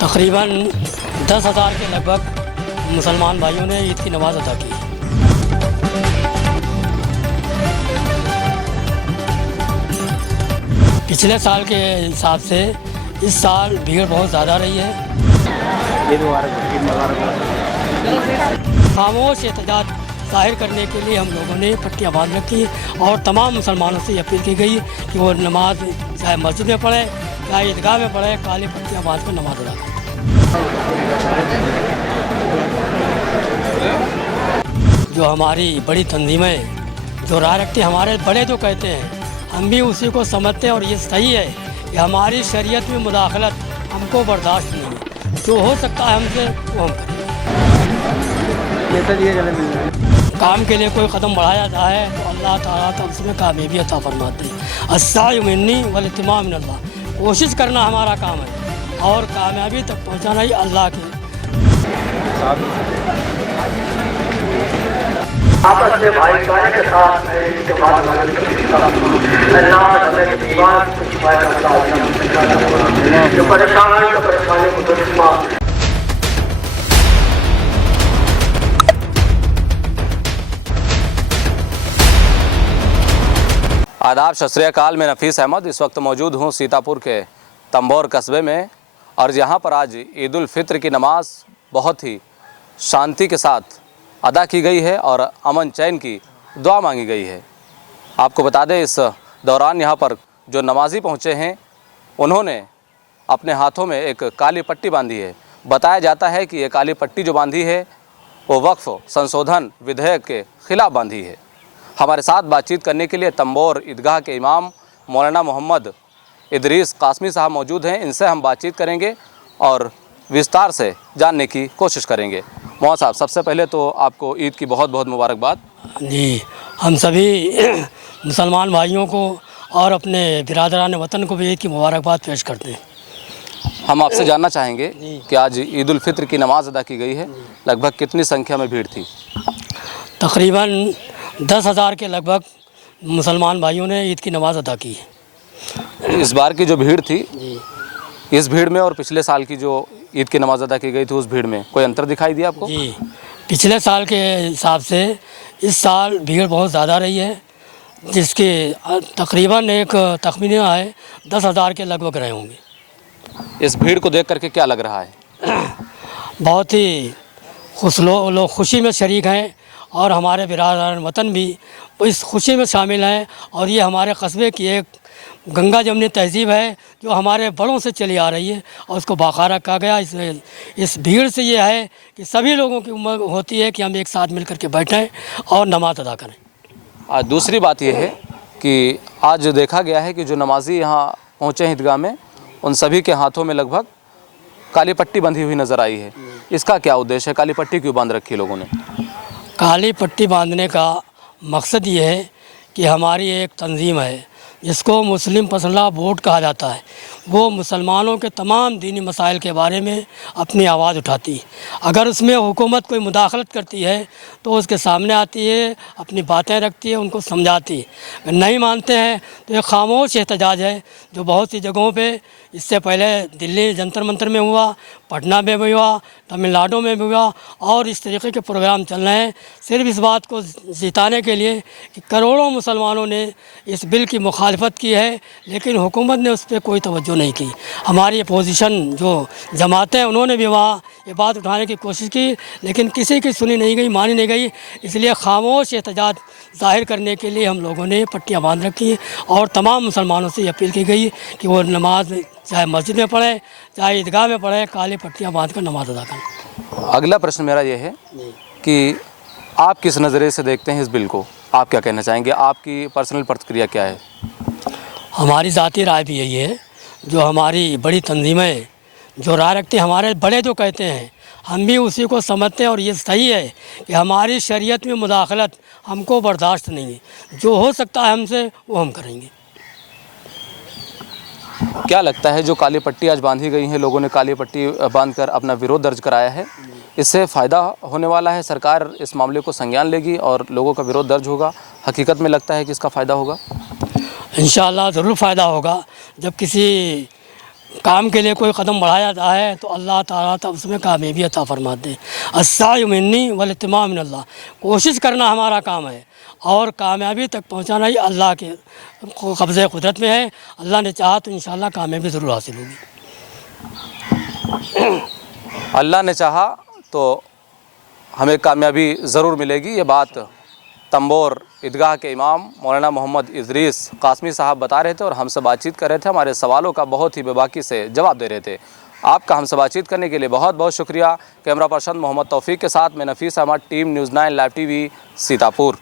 तकरीबन 10,000 के लगभग मुसलमान भाइयों ने ईद की नमाज़ अदा की। पिछले साल के हिसाब से इस साल भीड़ बहुत ज़्यादा रही है। खामोश एहतजाज ज़ाहिर करने के लिए हम लोगों ने पट्टियाँ बांध रखी और तमाम मुसलमानों से अपील की गई कि वो नमाज चाहे मस्जिद में पढ़े चाहे ईदगाह में पढ़े, काली पट्टियाँ बांध कर नमाज अदा करें। जो हमारी बड़ी तंजीमें जो राय रखती, हमारे बड़े जो कहते हैं हम भी उसी को समझते हैं और ये सही है कि हमारी शरीयत में मुदाखलत हमको बर्दाश्त नहीं है। जो हो सकता है हमसे वो हम करें। काम के लिए कोई कदम बढ़ाया जाए तो अल्लाह ताला तो उसमें कामयाबी अता फरमाते हैं। अस्साई मिन्नी वल इत्माम मिनल्लाह, कोशिश करना हमारा काम है और कामयाबी तक पहुँचाना ही अल्लाह के। आपस में भाईचारे के साथ जो परेशानी को दुरुस्त। आदाब, सत श्री अकाल। मैं नफीस अहमद इस वक्त मौजूद हूँ सीतापुर के तंबोर कस्बे में और यहाँ पर आज ईद उल फित्र की नमाज बहुत ही शांति के साथ अदा की गई है और अमन चैन की दुआ मांगी गई है। आपको बता दें, इस दौरान यहाँ पर जो नमाजी पहुँचे हैं उन्होंने अपने हाथों में एक काली पट्टी बांधी है। बताया जाता है कि ये काली पट्टी जो बांधी है वो वक्फ संशोधन विधेयक के खिलाफ बांधी है। हमारे साथ बातचीत करने के लिए तंबोर ईदगाह के इमाम मौलाना मोहम्मद इदरीस कासमी साहब मौजूद हैं। इनसे हम बातचीत करेंगे और विस्तार से जानने की कोशिश करेंगे। मौलाना साहब, सबसे पहले तो आपको ईद की बहुत बहुत मुबारकबाद। जी, हम सभी मुसलमान भाइयों को और अपने बिरादरान वतन को भी ईद की मुबारकबाद पेश करते हैं। हम आपसे जानना चाहेंगे कि आज ईद उल फित्र की नमाज़ अदा की गई है, लगभग कितनी संख्या में भीड़ थी? तकरीबन 10,000 के लगभग मुसलमान भाइयों ने ईद की नमाज़ अदा की है। इस बार की जो भीड़ थी, इस भीड़ में और पिछले साल की जो ईद की नमाज़ अदा की गई थी उस भीड़ में कोई अंतर दिखाई दिया आपको? जी, पिछले साल के हिसाब से इस साल भीड़ बहुत ज़्यादा रही है, जिसके तकरीबन एक तखमीना है 10,000 के लगभग रहे होंगे। इस भीड़ को देख करके क्या लग रहा है? बहुत ही लोग खुशी में शरीक हैं और हमारे बिरादरान वतन भी इस खुशी में शामिल हैं और ये हमारे कस्बे की एक गंगा जमनी तहज़ीब है जो हमारे बड़ों से चली आ रही है और उसको बाकायदा कहा गया। इस भीड़ से ये है कि सभी लोगों की उम्र होती है कि हम एक साथ मिल कर के बैठें और नमाज अदा करें। दूसरी बात यह है कि आज देखा गया है कि जो नमाजी यहाँ पहुँचे हैं ईदगाह में, उन सभी के हाथों में लगभग काली पट्टी बंधी हुई नज़र आई है। इसका क्या उद्देश्य है? काली पट्टी क्यों बांध रखी है लोगों ने? काली पट्टी बांधने का मकसद ये है कि हमारी एक तंजीम है जिसको मुस्लिम पर्सनल बोर्ड कहा जाता है, वो मुसलमानों के तमाम दीनी मसाइल के बारे में अपनी आवाज़ उठाती है। अगर उसमें हुकूमत कोई मुदाखलत करती है तो उसके सामने आती है, अपनी बातें रखती है, उनको समझाती है। अगर नहीं मानते हैं तो एक खामोश एहतजाज है जो बहुत सी जगहों पे, इससे पहले दिल्ली जंतर मंतर में हुआ, पटना में भी हुआ, तमिलनाडु में भी हुआ और इस तरीके के प्रोग्राम चल रहे हैं सिर्फ इस बात को जिताने के लिए कि करोड़ों मुसलमानों ने इस बिल की मुखालफत की है, लेकिन हुकूमत ने उस पर कोई तवज्जो नहीं की। हमारी अपोजिशन जो जमातें हैं उन्होंने भी वहाँ ये बात उठाने की कोशिश की, लेकिन किसी की सुनी नहीं गई, मानी नहीं गई। इसलिए खामोश एहतजाज ज़ाहिर करने के लिए हम लोगों ने पट्टियाँ बांध रखी और तमाम मुसलमानों से अपील की गई कि वो नमाज चाहे मस्जिद में पढ़े चाहे ईदगाह में पढ़े, काली पट्टियाँ बांध कर नमाज अदा करें। अगला प्रश्न मेरा ये है कि आप किस नज़रिए से देखते हैं इस बिल को? आप क्या कहना चाहेंगे? आपकी पर्सनल प्रतिक्रिया क्या है? हमारी ज़ाती राय भी यही है, जो हमारी बड़ी तंजीमें जो राय रखती, हमारे बड़े जो कहते हैं हम भी उसी को समझते हैं और ये सही है कि हमारी शरीयत में मुदाखलत हमको बर्दाश्त नहीं है। जो हो सकता है हमसे वो हम करेंगे। क्या लगता है जो काली पट्टी आज बांधी गई है, लोगों ने काली पट्टी बांधकर अपना विरोध दर्ज कराया है, इससे फ़ायदा होने वाला है? सरकार इस मामले को संज्ञान लेगी और लोगों का विरोध दर्ज होगा? हकीकत में लगता है कि इसका फ़ायदा होगा? इंशाअल्लाह ज़रूर फ़ायदा होगा। जब किसी काम के लिए कोई कदम बढ़ाया जाता है तो अल्लाह ताला तब उसमें कामयाबी अता फरमाते हैं। अस्साई मिन्नी वल इत्तिमाम मिनल्लाह, कोशिश करना हमारा काम है और कामयाबी तक पहुंचाना ही अल्लाह के कब्ज़े कुदरत में है। अल्लाह ने चाहा तो इंशाअल्लाह कामयाबी ज़रूर हासिल होगी। अल्लाह ने चाहा तो हमें कामयाबी ज़रूर मिलेगी। ये बात तंबोर ईदगाह के इमाम मौलाना मोहम्मद इदरीस कासमी साहब बता रहे थे और हमसे बातचीत कर रहे थे, हमारे सवालों का बहुत ही बेबाकी से जवाब दे रहे थे। आपका हमसे बातचीत करने के लिए बहुत बहुत शुक्रिया। कैमरा पर्सन मोहम्मद तौफीक के साथ मैं Nafees Ahmad, team news 9 live TV, Sitapur.